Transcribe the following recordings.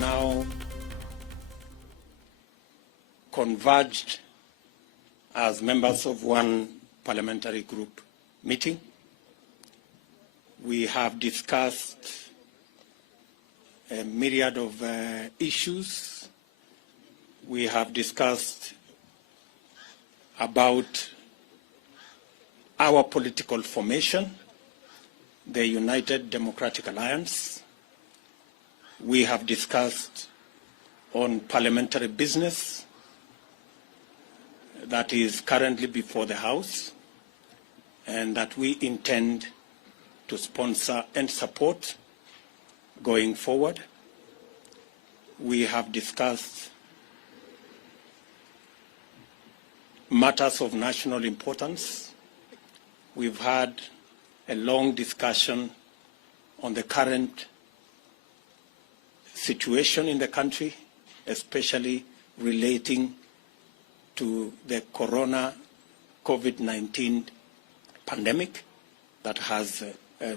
now converged as members of one parliamentary group meeting. We have discussed a myriad of issues. We have discussed about our political formation, the United Democratic Alliance. We have discussed on parliamentary business that is currently before the House and that we intend to sponsor and support going forward. We have discussed matters of national importance. We've had a long discussion on the current situation in the country, especially relating to the COVID-19 pandemic that has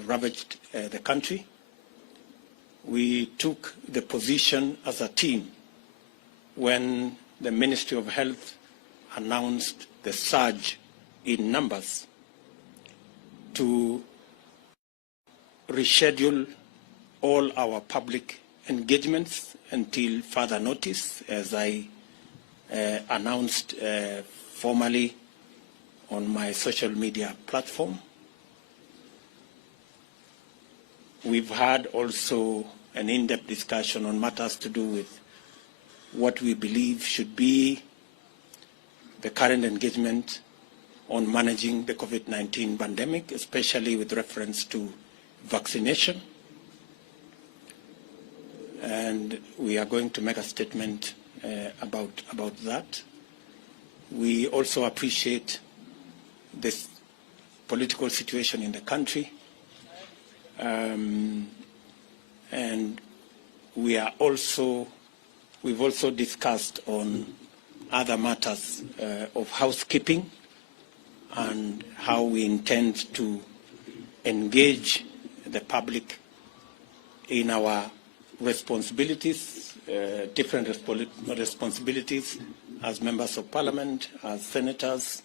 ravaged the country. We took the position as a team when the Ministry of Health announced the surge in numbers to reschedule all our public engagements until further notice, as I announced formally on my social media platform. We've had also an in-depth discussion on matters to do with what we believe should be the current engagement on managing the COVID-19 pandemic, especially with reference to vaccination. And we are going to make a statement about that. We also appreciate this political situation in the country. And we've also discussed on other matters of housekeeping and how we intend to engage the public in our responsibilities, different responsibilities as members of parliament, as senators,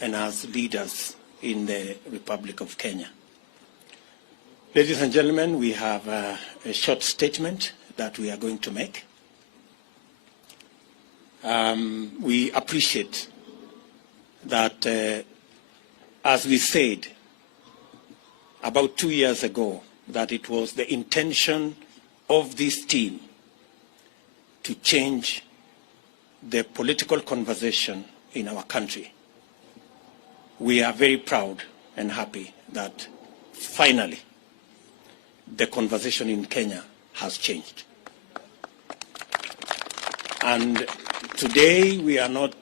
and as leaders in the Republic of Kenya. Ladies and gentlemen, we have a short statement that we are going to make. We appreciate that, as we said about 2 years ago, that it was the intention of this team to change the political conversation in our country. We are very proud and happy that finally the conversation in Kenya has changed. And today we are not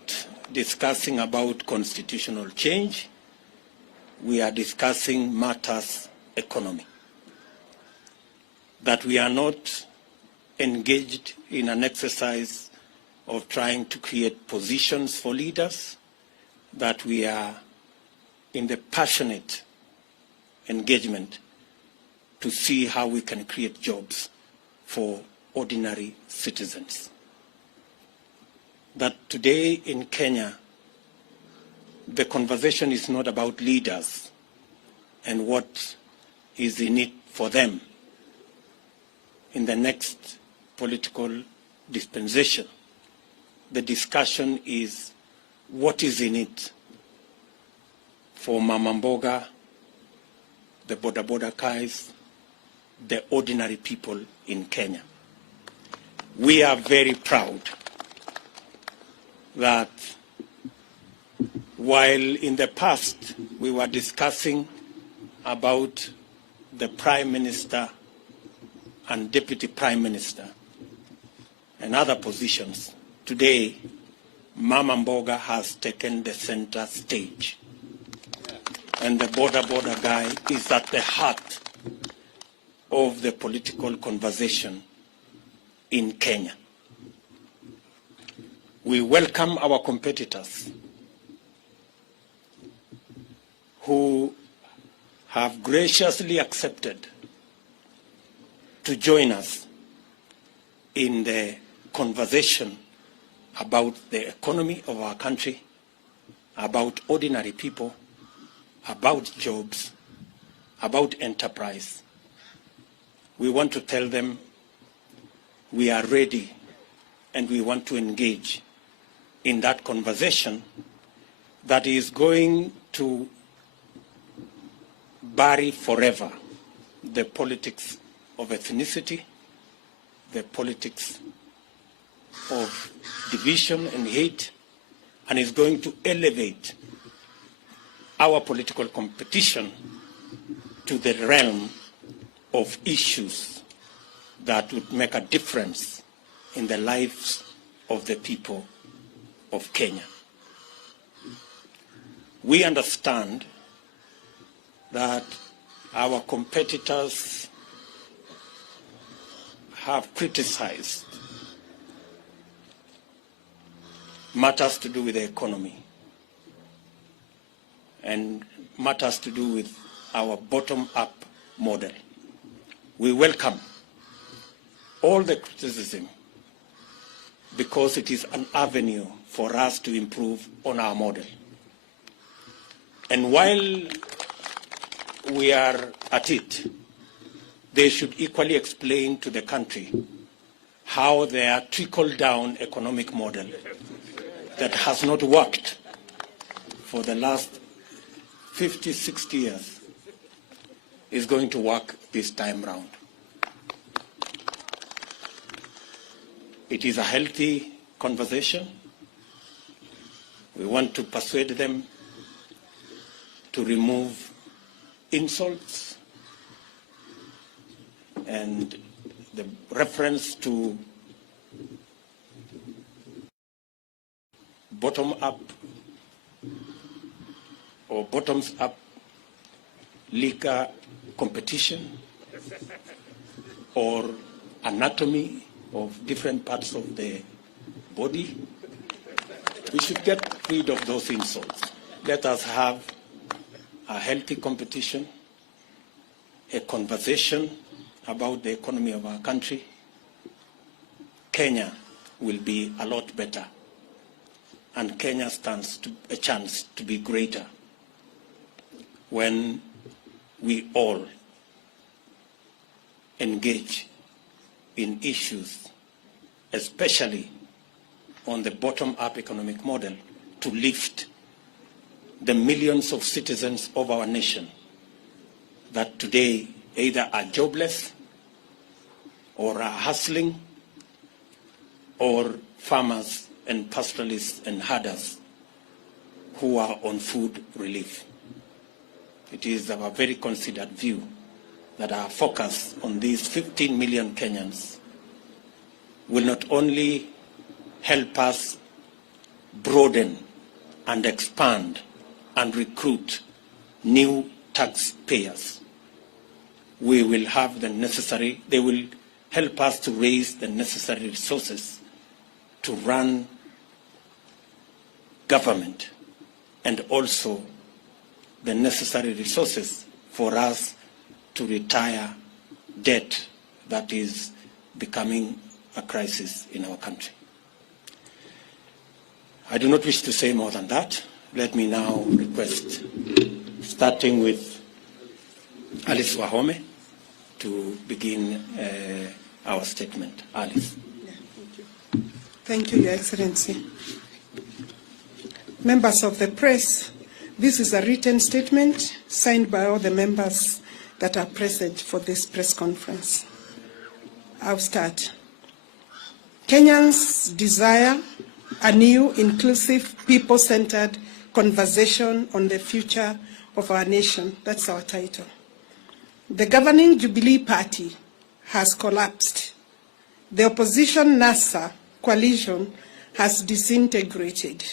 discussing about constitutional change. We are discussing matters economy. That we are not engaged in an exercise of trying to create positions for leaders, that we are in the passionate engagement to see how we can create jobs for ordinary citizens. That today in Kenya, the conversation is not about leaders and what is in it for them in the next political dispensation. The discussion is what is in it for Mama Mboga, the boda guys, the ordinary people in Kenya. We are very proud that while in the past we were discussing about the Prime Minister and Deputy Prime Minister and other positions, today Mama Mboga has taken the center stage. And the boda guy is at the heart of the political conversation in Kenya. We welcome our competitors who have graciously accepted to join us in the conversation about the economy of our country, about ordinary people, about jobs, about enterprise. We want to tell them we are ready and we want to engage in that conversation that is going to bury forever the politics of ethnicity, the politics of division and hate, and is going to elevate our political competition to the realm of issues that would make a difference in the lives of the people of Kenya. We understand that our competitors have criticized matters to do with the economy and matters to do with our bottom-up model. We welcome all the criticism because it is an avenue for us to improve on our model. And while we are at it, they should equally explain to the country how their trickle-down economic model that has not worked for the last 50, 60 years is going to work this time round. It is a healthy conversation. We want to persuade them to remove insults and the reference to bottom-up or bottoms-up liquor competition or anatomy of different parts of the body. We should get rid of those insults. Let us have a healthy competition, a conversation about the economy of our country. Kenya will be a lot better, and Kenya stands a chance to be greater when we all engage in issues, especially on the bottom-up economic model, to lift the millions of citizens of our nation that today either are jobless or are hustling, or farmers and pastoralists and herders who are on food relief. It is our very considered view that our focus on these 15 million Kenyans will not only help us broaden and expand and recruit new taxpayers. We will have the necessary, they will help us to raise the necessary resources to run government, and also the necessary resources for us to retire debt that is becoming a crisis in our country. I do not wish to say more than that. Let me now request, starting with Alice Wahome, to begin our statement. Alice. Thank you, Your Excellency. Members of the press, this is a written statement signed by all the members that are present for this press conference. I'll start. Kenyans desire a new, inclusive, people-centered conversation on the future of our nation. That's our title. The governing Jubilee Party has collapsed. The opposition NASA coalition has disintegrated.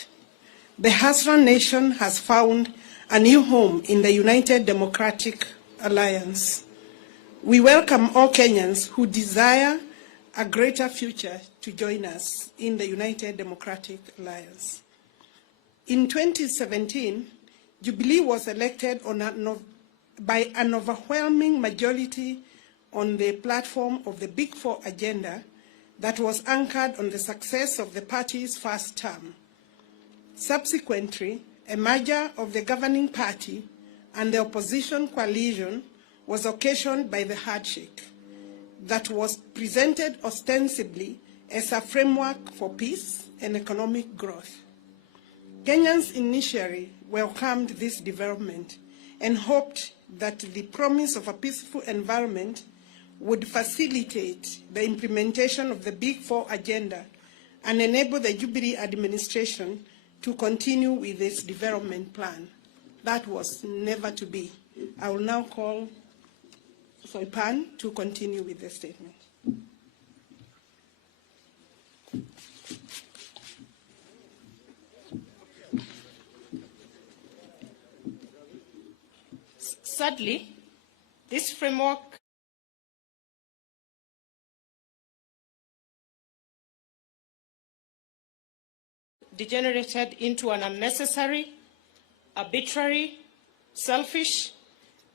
The Hasran nation has found a new home in the United Democratic Alliance. We welcome all Kenyans who desire a greater future to join us in the United Democratic Alliance. In 2017, Jubilee was elected by an overwhelming majority on the platform of the Big Four agenda, that was anchored on the success of the party's first term. Subsequently, a merger of the governing party and the opposition coalition was occasioned by the handshake that was presented ostensibly as a framework for peace and economic growth. Kenyans initially welcomed this development and hoped that the promise of a peaceful environment would facilitate the implementation of the Big Four agenda and enable the Jubilee administration to continue with its development plan. That was never to be. I will now call Soipan to continue with the statement. Sadly, this framework degenerated into an unnecessary, arbitrary, selfish,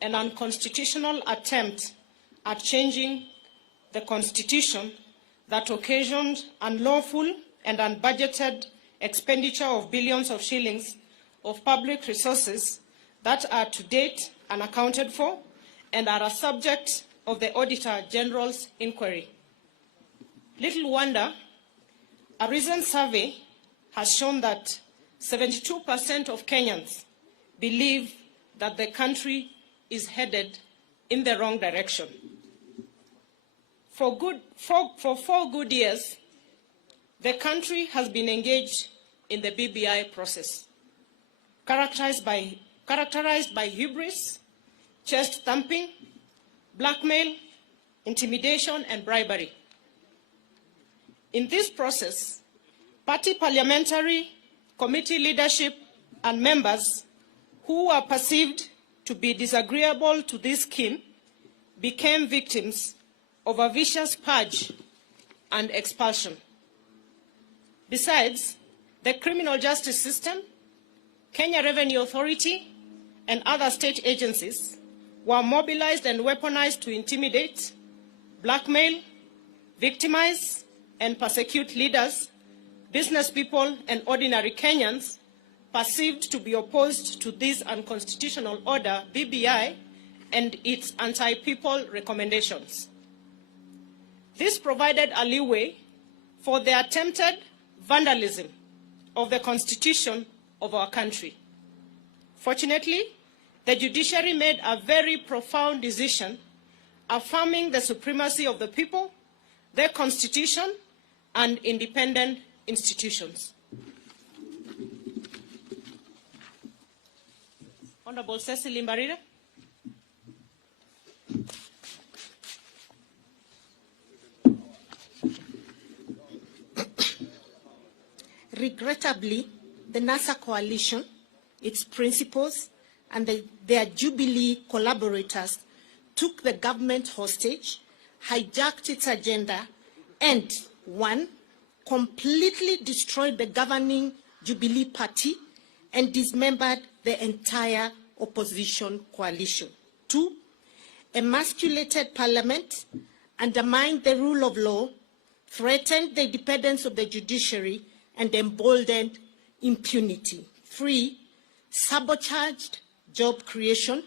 and unconstitutional attempt at changing the Constitution that occasioned unlawful and unbudgeted expenditure of billions of shillings of public resources that are to date unaccounted for and are a subject of the Auditor General's inquiry. Little wonder, a recent survey has shown that 72% of Kenyans believe that the country is headed in the wrong direction. For 4 good years, the country has been engaged in the BBI process, characterized by hubris, chest thumping, blackmail, intimidation, and bribery. In this process, party parliamentary committee leadership and members who were perceived to be disagreeable to this scheme became victims of a vicious purge and expulsion. Besides, the criminal justice system, Kenya Revenue Authority, and other state agencies were mobilized and weaponized to intimidate, blackmail, victimize, and persecute leaders, business people, and ordinary Kenyans perceived to be opposed to this unconstitutional order, BBI, and its anti-people recommendations. This provided a leeway for the attempted vandalism of the Constitution of our country. Fortunately, the judiciary made a very profound decision affirming the supremacy of the people, their Constitution, and independent institutions. Honorable Cecily Mbarire. Regrettably, the NASA coalition, its principals, and their Jubilee collaborators took the government hostage, hijacked its agenda, and, 1, completely destroyed the governing Jubilee party and dismembered the entire opposition coalition. 2, emasculated parliament, undermined the rule of law, threatened the independence of the judiciary, and emboldened impunity. 3, sabotaged job creation,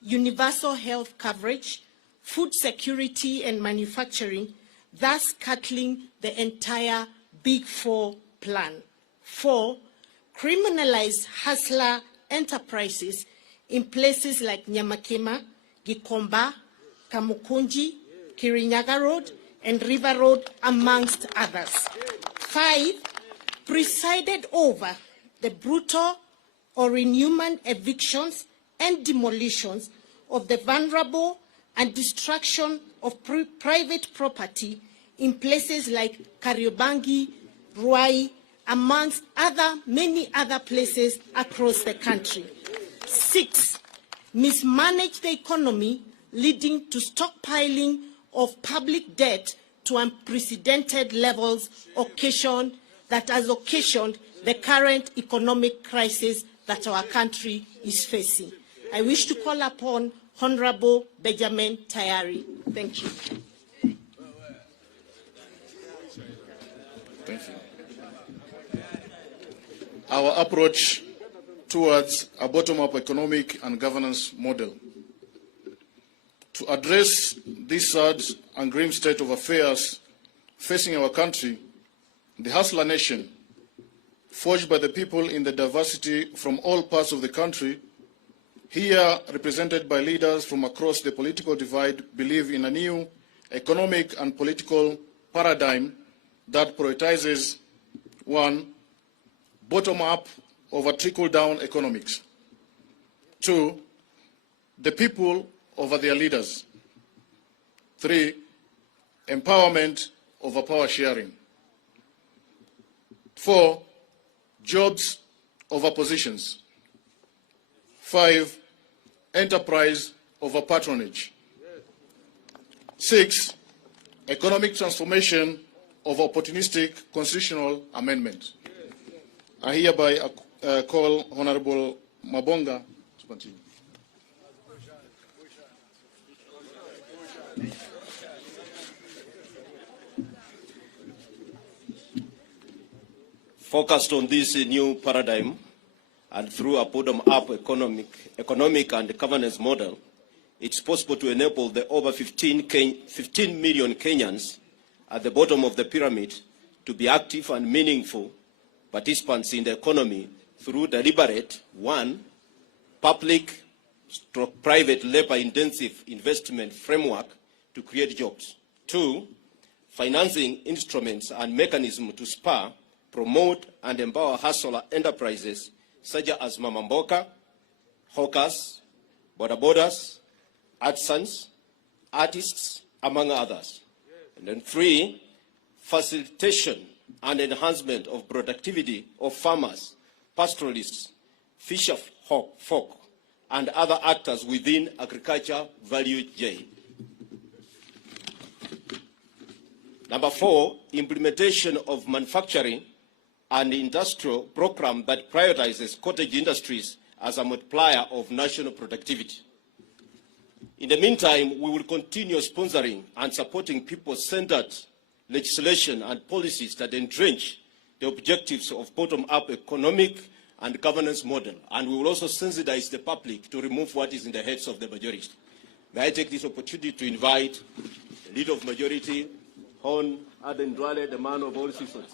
universal health coverage, food security and manufacturing, thus cutting the entire Big Four plan. 4, criminalized hustler enterprises in places like Nyamakima, Gikomba, Kamukunji, Kirinyaga Road, and River Road, amongst others. 5, presided over the brutal or inhuman evictions and demolitions of the vulnerable and destruction of private property in places like Kariobangi, Ruai, amongst many other places across the country. 6, mismanaged the economy, leading to stockpiling of public debt to unprecedented levels that has occasioned the current economic crisis that our country is facing. I wish to call upon Honorable Benjamin Tayari. Thank you. Thank you. Our approach towards a bottom-up economic and governance model. To address this sad and grim state of affairs facing our country, the Hustler Nation, forged by the people in the diversity from all parts of the country, here represented by leaders from across the political divide, believe in a new economic and political paradigm that prioritizes, 1, bottom-up over trickle-down economics, 2, the people over their leaders, 3, empowerment over power sharing, 4, jobs over positions, 5, enterprise over patronage, 6, economic transformation over opportunistic constitutional amendment. I hereby call Honorable Mabonga to continue. Focused on this new paradigm and through a bottom-up economic and governance model, it's possible to enable the over 15 million Kenyans at the bottom of the pyramid to be active and meaningful participants in the economy through deliberate, 1, public/private labor-intensive investment framework to create jobs, 2, financing instruments and mechanisms to spur, promote, and empower hustler enterprises such as Mama Mboka, hawkers, bodabodas, artisans, artists, among others. And then 3, facilitation and enhancement of productivity of farmers, pastoralists, fisher folk, and other actors within agriculture value chain. Number 4, implementation of manufacturing and industrial program that prioritizes cottage industries as a multiplier of national productivity. In the meantime, we will continue sponsoring and supporting people-centered legislation and policies that entrench the objectives of bottom-up economic and governance model. And we will also sensitize the public to remove what is in the heads of the majority. May I take this opportunity to invite the leader of majority, Hon Aden Duale, the man of all seasons.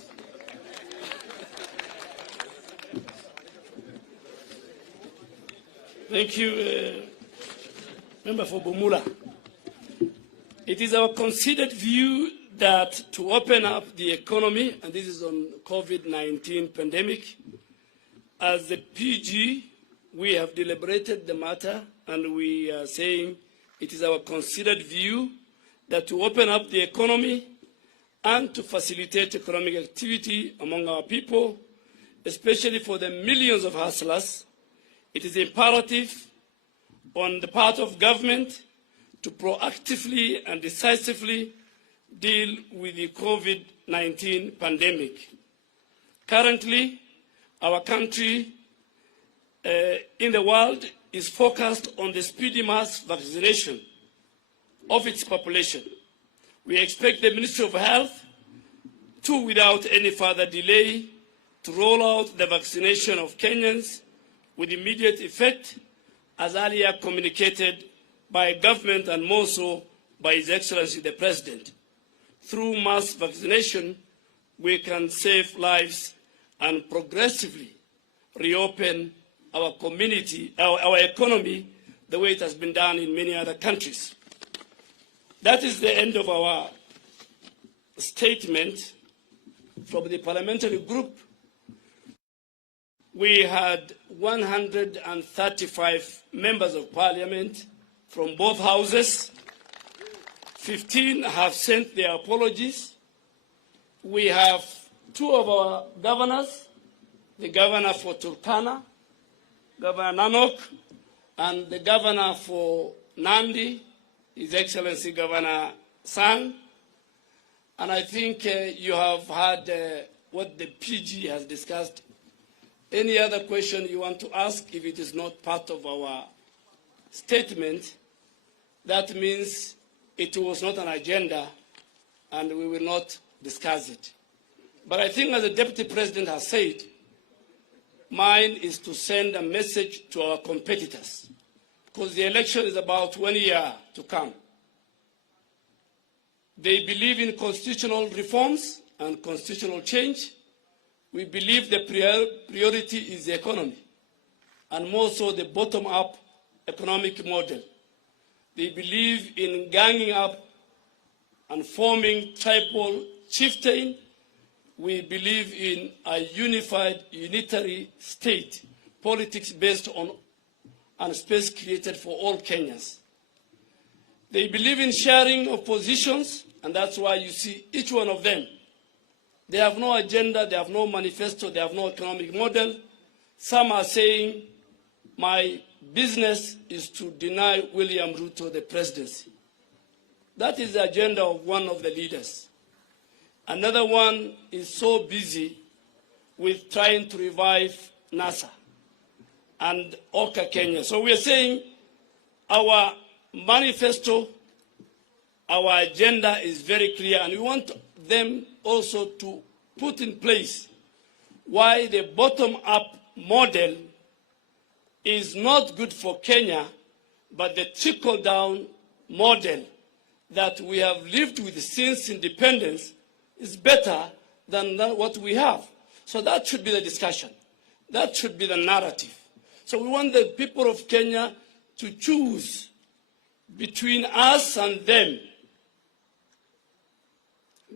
Thank you, Member for Bumula. It is our considered view that to open up the economy, and this is on COVID-19 pandemic, as the PG, we have deliberated the matter, and we are saying it is our considered view that to open up the economy and to facilitate economic activity among our people, especially for the millions of hustlers, it is imperative on the part of government to proactively and decisively deal with the COVID-19 pandemic. Currently, our country in the world is focused on the speedy mass vaccination of its population. We expect the Ministry of Health to, without any further delay, to roll out the vaccination of Kenyans with immediate effect, as earlier communicated by government and more so by His Excellency the President. Through mass vaccination, we can save lives and progressively reopen our community, our economy, the way it has been done in many other countries. That is the end of our statement from the parliamentary group. We had 135 members of parliament from both houses. 15 have sent their apologies. We have 2 of our governors, the governor for Turkana, Governor Nanok, and the governor for Nandi, His Excellency Governor Sang. And I think you have heard what the PG has discussed. Any other question you want to ask, if it is not part of our statement, that means it was not an agenda and we will not discuss it. But I think, as the Deputy President has said, mine is to send a message to our competitors, because the election is about 1 year to come. They believe in constitutional reforms and constitutional change. We believe the priority is the economy, and more so the bottom-up economic model. They believe in ganging up and forming tribal chieftain. We believe in a unified, unitary state, politics based on and space created for all Kenyans. They believe in sharing of positions, and that's why you see each one of them. They have no agenda, they have no manifesto, they have no economic model. Some are saying, my business is to deny William Ruto the presidency. That is the agenda of one of the leaders. Another one is so busy with trying to revive NASA and Oka Kenya. So we are saying our manifesto, our agenda is very clear, and we want them also to put in place why the bottom-up model is not good for Kenya, but the trickle-down model that we have lived with since independence is better than what we have. So that should be the discussion. That should be the narrative. So we want the people of Kenya to choose between us and them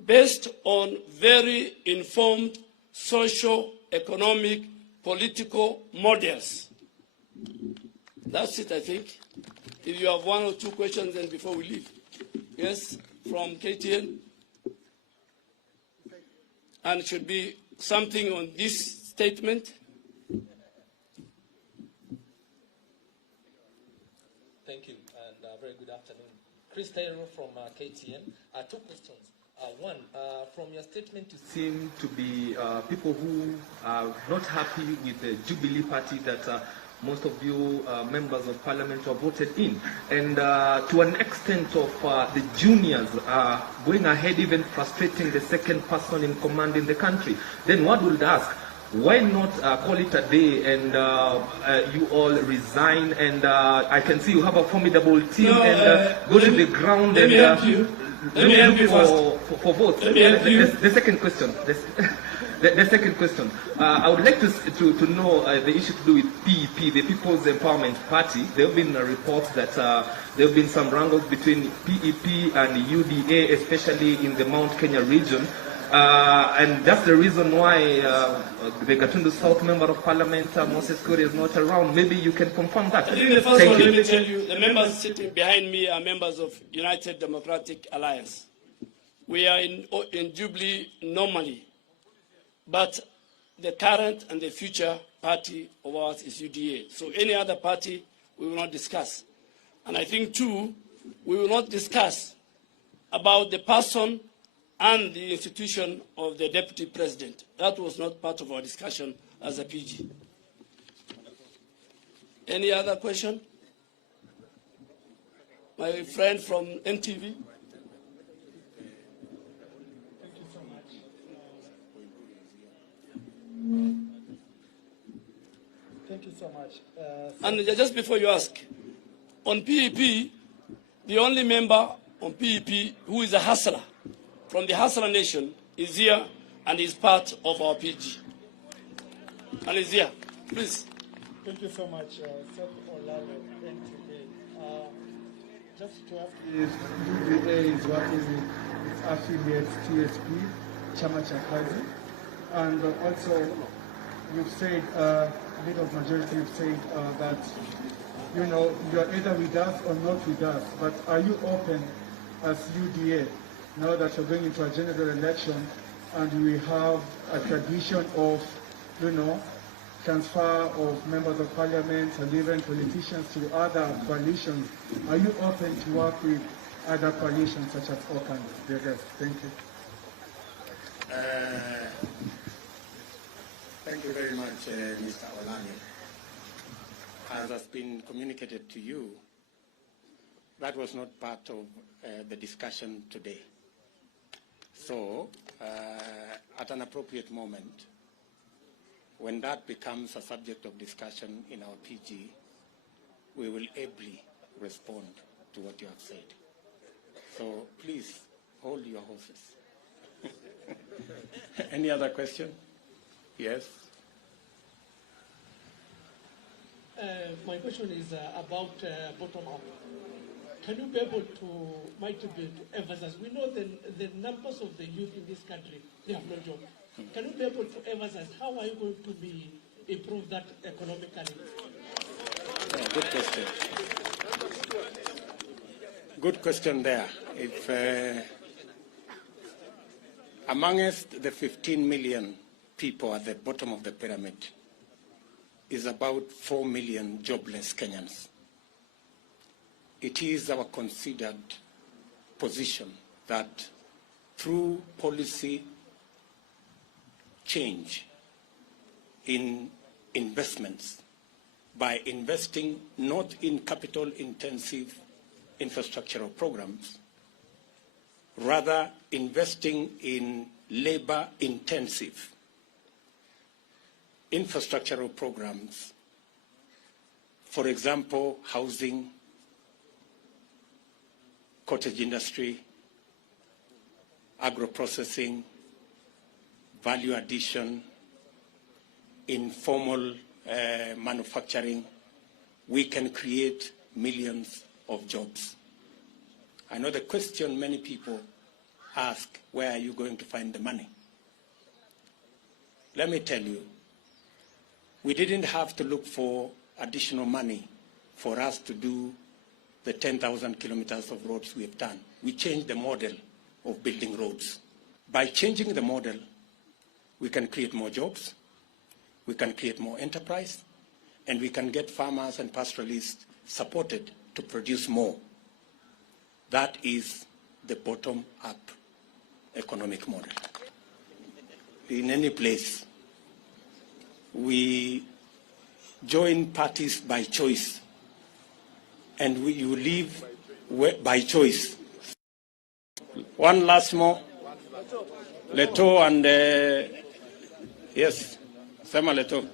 based on very informed social, economic, political models. That's it, I think. If you have one or two questions, then before we leave. Yes, from KTN. And it should be something on this statement. Thank you, and very good afternoon. Chris Taylor from KTN. Two questions. One, from your statement, you seem to be people who are not happy with the Jubilee Party that most of you members of parliament have voted in. And to an extent of the juniors going ahead, even frustrating the second person in command in the country. Then one would ask, why not call it a day and you all resign, and I can see you have a formidable team, and go to the ground and look for votes. The second question. The second question. I would like to know the issue to do with PEP, the People's Empowerment Party. There have been reports that there have been some wrangles between PEP and UDA, especially in the Mount Kenya region. And that's the reason why the Gatundu South Member of Parliament, Moses Kuri, is not around. Maybe you can confirm that. I think the first one, let me tell you, the members sitting behind me are members of United Democratic Alliance. We are in Jubilee normally, but the current and the future party of ours is UDA. So any other party we will not discuss. And I think, too, we will not discuss about the person and the institution of the Deputy President. That was not part of our discussion as a PG. Any other question? My friend from NTV. Thank you so much. And just before you ask, on PEP, the only member on PEP who is a hustler from the Hustler Nation is here and is part of our PG. And is here. Please. Thank you so much, Seth Olale, NTA. Just to ask if UDA is working with its affiliate TSP, Chama cha Kazi, and also you've said, bit of majority have said that, you know, you're either with us or not with us, but are you open as UDA now that you're going into a general election and we have a tradition of, you know, transfer of members of parliament and even politicians to other coalitions? Are you open to work with other coalitions such as OCAN? Thank you. Thank you very much, Mr. Olani. As has been communicated to you, that was not part of the discussion today. So, at an appropriate moment, when that becomes a subject of discussion in our PG, we will ably respond to what you have said. So please hold your horses. Any other question? Yes. My question is about bottom-up. Can you be able to emphasize? We know the numbers of the youth in this country, they have no job. Can you be able to emphasize how are you going to improve that economically? Yeah, good question. Good question there. If amongst the 15 million people at the bottom of the pyramid is about 4 million jobless Kenyans. It is our considered position that through policy change in investments, by investing not in capital-intensive infrastructural programs, rather investing in labor-intensive infrastructural programs, for example, housing, cottage industry, agro-processing, value addition, informal manufacturing, we can create millions of jobs. I know the question many people ask, where are you going to find the money? Let me tell you, we didn't have to look for additional money for us to do the 10,000 kilometers of roads we have done. We changed the model of building roads. By changing the model, we can create more jobs, we can create more enterprise, and we can get farmers and pastoralists supported to produce more. That is the bottom-up economic model. In any place, we join parties by choice, and you live by choice. One last more. Leto and yes, Sema Leto.